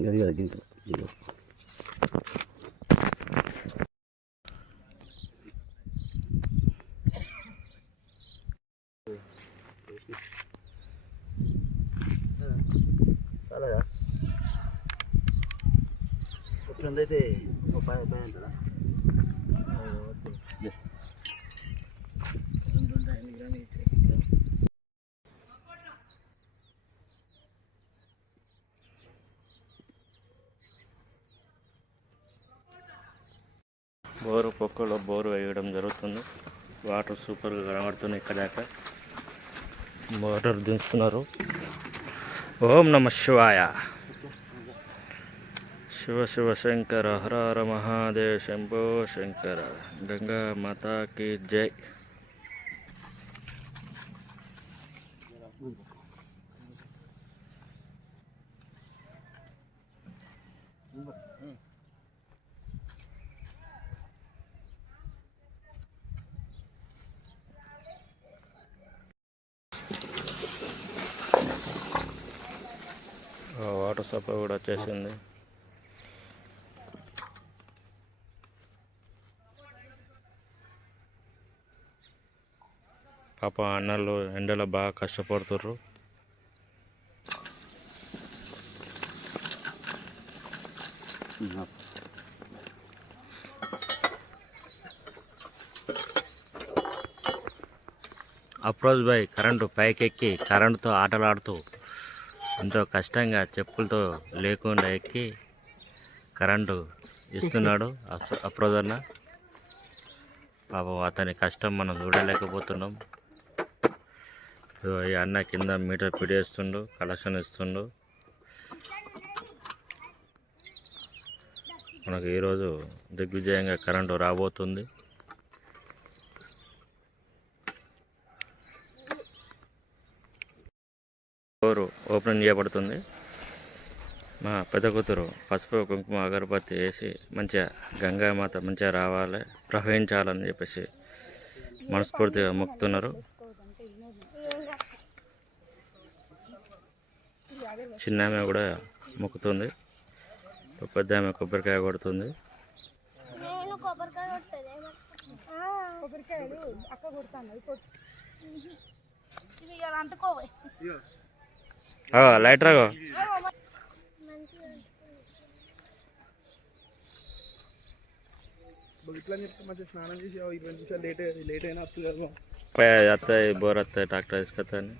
Enggak juga gitu. Thank you. చాలదా ఎట్లుందైతే ఒక పై పై అంటారా బోరు పొక్కలో బోరు వేయడం జరుగుతుంది. వాటర్ సూపర్గా కనబడుతున్నాయి ఇక్కడ దాకా మోటార్ దించుతున్నారు. ఓం నమ శివాయ శివ శివ శంకర హర హర మహాదేవ శంభో శంకర గంగా మాతాకి జై వాటర్ సప్లై కూడా వచ్చేసింది. పాప అన్నలు ఎండలో బాగా కష్టపడుతుర్రు. అప్రోజ్ బై కరెంటు పైకెక్కి కరెంటుతో ఆటలాడుతూ ఎంతో కష్టంగా చెప్పులతో లేకుండా ఎక్కి కరెంటు ఇస్తున్నాడు. అప్- పాపం అతని కష్టం మనం చూడలేకపోతున్నాం. ఈ అన్న కింద మీటర్ పిడేస్తుండు కలెక్షన్ ఇస్తుండు. మనకు ఈరోజు దిగ్విజయంగా కరెంటు రాబోతుంది. డోరు ఓపెన్ చేయబడుతుంది. మా పెద్ద కూతురు పసుపు కుంకుమ అగరబత్తి వేసి మంచిగా గంగామాత మంచిగా రావాలి ప్రవహించాలని చెప్పేసి మనస్ఫూర్తిగా మొక్కుతున్నారు. చిన్న ఆమె కూడా మొక్కుతుంది. పెద్ద ఆమె కొబ్బరికాయ కొడుతుంది. నేను కొబ్బరికాయ కొట్టేది కొబ్బరికాయలు. అక్క కొడతాను లైట్ రాగో వస్తాయి బోర్ వస్తాయి ట్రాక్టర్ తీసుకొస్తాను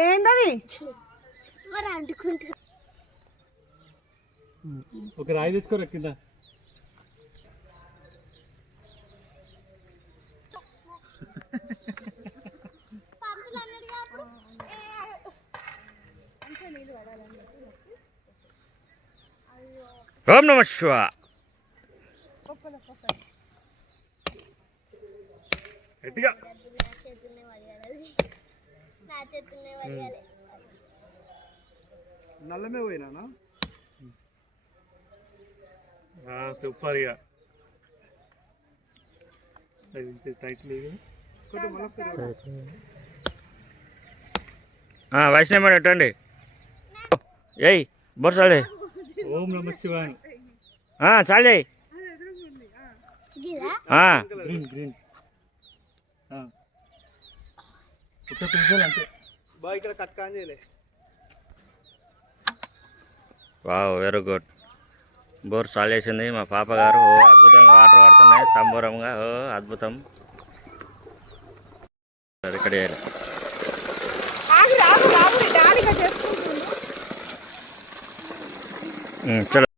ఏందది? మరి అంటుకుంటా. ఒక రాయి తెచ్చుకోరా కింద? ఓం నమ శివ గట్టిగా. నల్లమే పోయినానా? సూపర్ ఇక వైష్ణవ్ మేడం ఎట్టండి? ఏయ్ బోర్ చాలే ఓం నమ శివాయ చాలే. గిరా? Green green. ఒక నిమిషాలు అంతే. ఇక్కడ కట్ కాన్ చేయలే. Wow very good. బోర్ చాలేసింది మా పాప గారు ఓ అద్భుతంగా వాటర్ పడుతున్నాయి సంబూరంగా ఓ అద్భుతం. ఇక్కడ Mm,